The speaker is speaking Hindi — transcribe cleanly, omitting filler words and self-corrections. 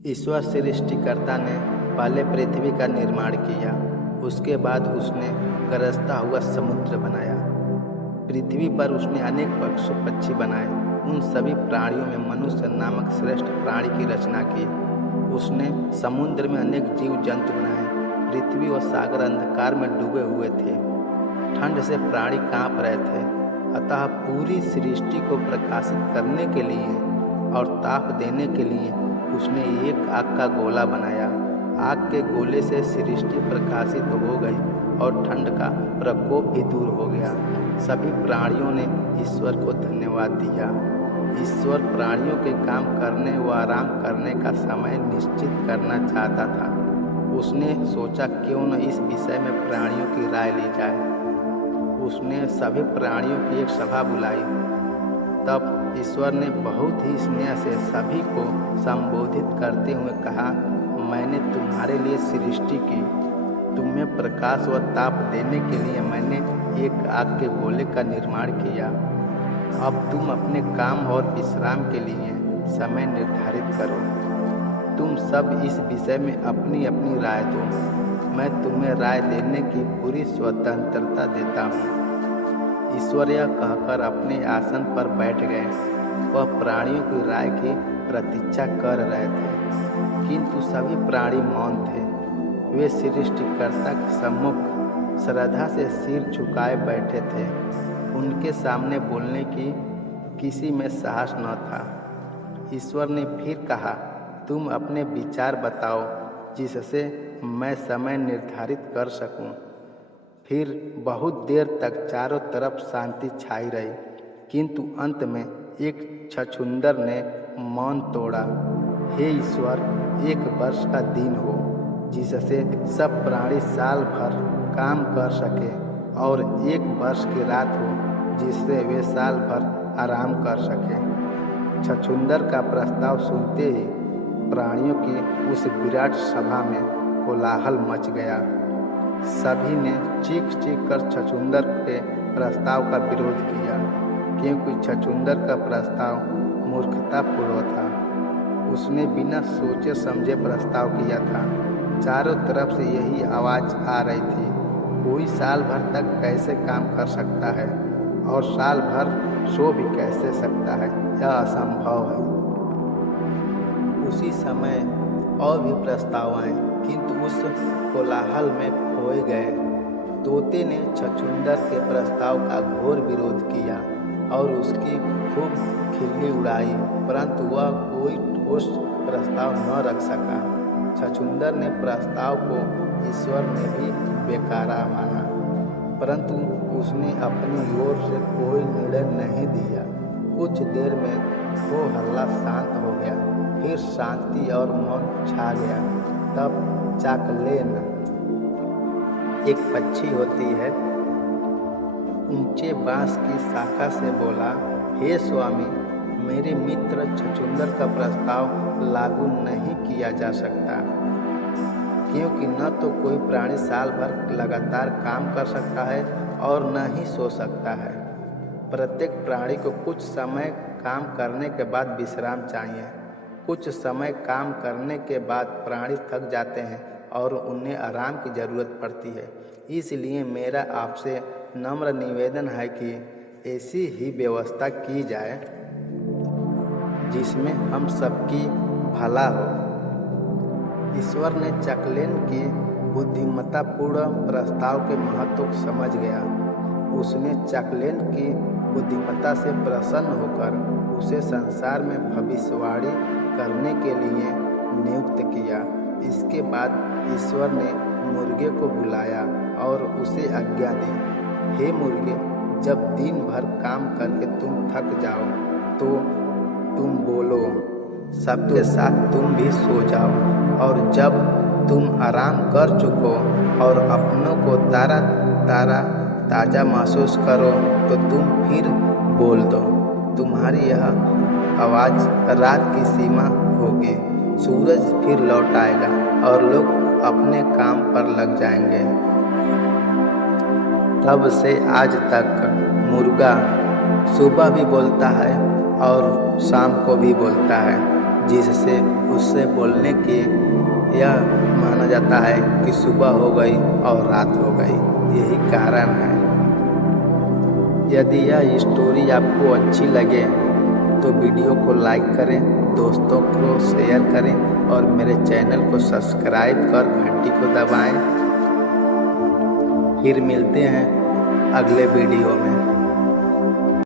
ईश्वर सृष्टिकर्ता ने पहले पृथ्वी का निर्माण किया। उसके बाद उसने गरजता हुआ समुद्र बनाया। पृथ्वी पर उसने अनेक पशु पक्षी बनाए। उन सभी प्राणियों में मनुष्य नामक श्रेष्ठ प्राणी की रचना की। उसने समुद्र में अनेक जीव जंतु बनाए। पृथ्वी और सागर अंधकार में डूबे हुए थे। ठंड से प्राणी कांप रहे थे। अतः पूरी सृष्टि को प्रकाशित करने के लिए और ताप देने के लिए उसने एक आग का गोला बनाया। आग के गोले से सृष्टि प्रकाशित हो गई और ठंड का प्रकोप भी दूर हो गया। सभी प्राणियों ने ईश्वर को धन्यवाद दिया। ईश्वर प्राणियों के काम करने व आराम करने का समय निश्चित करना चाहता था। उसने सोचा क्यों न इस विषय में प्राणियों की राय ली जाए। उसने सभी प्राणियों की एक सभा बुलाई। तब ईश्वर ने बहुत ही स्नेह से सभी को संबोधित करते हुए कहा, मैंने तुम्हारे लिए सृष्टि की। तुम्हें प्रकाश व ताप देने के लिए मैंने एक आग के गोले का निर्माण किया। अब तुम अपने काम और विश्राम के लिए समय निर्धारित करो। तुम सब इस विषय में अपनी अपनी राय दो। मैं तुम्हें राय देने की पूरी स्वतंत्रता देता हूँ। ईश्वर यह कहकर अपने आसन पर बैठ गए। वह प्राणियों की राय की प्रतीक्षा कर रहे थे, किंतु सभी प्राणी मौन थे। वे सृष्टिकर्ता के सम्मुख श्रद्धा से सिर झुकाए बैठे थे। उनके सामने बोलने की किसी में साहस न था। ईश्वर ने फिर कहा, तुम अपने विचार बताओ जिससे मैं समय निर्धारित कर सकूं। फिर बहुत देर तक चारों तरफ शांति छाई रही, किंतु अंत में एक छछूंदर ने मौन तोड़ा। हे ईश्वर, 1 वर्ष का दिन हो जिससे सब प्राणी साल भर काम कर सके, और 1 वर्ष की रात हो जिससे वे साल भर आराम कर सके। छछूंदर का प्रस्ताव सुनते ही प्राणियों की उस विराट सभा में कोलाहल मच गया। सभी ने चीख चीख कर छछूंदर के प्रस्ताव का विरोध किया, क्योंकि छछूंदर का प्रस्ताव मूर्खतापूर्ण था। उसने बिना सोचे समझे प्रस्ताव किया था। चारों तरफ से यही आवाज़ आ रही थी, कोई साल भर तक कैसे काम कर सकता है और साल भर सो भी कैसे सकता है, यह असंभव है। उसी समय और भी प्रस्ताव आए, किंतु उस कोलाहल में खोए गए। तोते ने छछूंदर के प्रस्ताव का घोर विरोध किया और उसकी खूब खिल्ली उड़ाई, परंतु वह कोई ठोस प्रस्ताव न रख सका। छछूंदर ने प्रस्ताव को ईश्वर ने भी बेकारा माना, परंतु उसने अपनी ओर से कोई निर्णय नहीं दिया। कुछ देर में हो हल्ला शांत हो गया। फिर शांति और मौन छा गया। तब चाकलेन, एक पक्षी होती है, ऊंचे बांस की शाखा से बोला, हे स्वामी, मेरे मित्र छछूंदर का प्रस्ताव लागू नहीं किया जा सकता, क्योंकि न तो कोई प्राणी साल भर लगातार काम कर सकता है और न ही सो सकता है। प्रत्येक प्राणी को कुछ समय काम करने के बाद विश्राम चाहिए। कुछ समय काम करने के बाद प्राणी थक जाते हैं और उन्हें आराम की ज़रूरत पड़ती है। इसलिए मेरा आपसे नम्र निवेदन है कि ऐसी ही व्यवस्था की जाए जिसमें हम सबकी भला हो। ईश्वर ने चाकलेन की बुद्धिमत्तापूर्ण प्रस्ताव के महत्व को समझ गया। उसने चाकलेन की बुद्धिमत्ता से प्रसन्न होकर उसे संसार में भविष्यवाणी करने के लिए नियुक्त किया। इसके बाद ईश्वर ने मुर्गे को बुलाया और उसे आज्ञा दी, हे मुर्गे, जब दिन भर काम करके तुम थक जाओ तो तुम बोलो, सबके साथ तुम भी सो जाओ, और जब तुम आराम कर चुको और अपनों को ताज़ा महसूस करो तो तुम फिर बोल दो। तुम्हारी यह आवाज़ रात की सीमा होगी। सूरज फिर लौट आएगा और लोग अपने काम पर लग जाएंगे। तब से आज तक मुर्गा सुबह भी बोलता है और शाम को भी बोलता है। जिससे उससे बोलने की यह माना जाता है कि सुबह हो गई और रात हो गई, यही कारण है। यदि यह स्टोरी आपको अच्छी लगे तो वीडियो को लाइक करें, दोस्तों को शेयर करें और मेरे चैनल को सब्सक्राइब कर घंटी को दबाएं। फिर मिलते हैं अगले वीडियो में।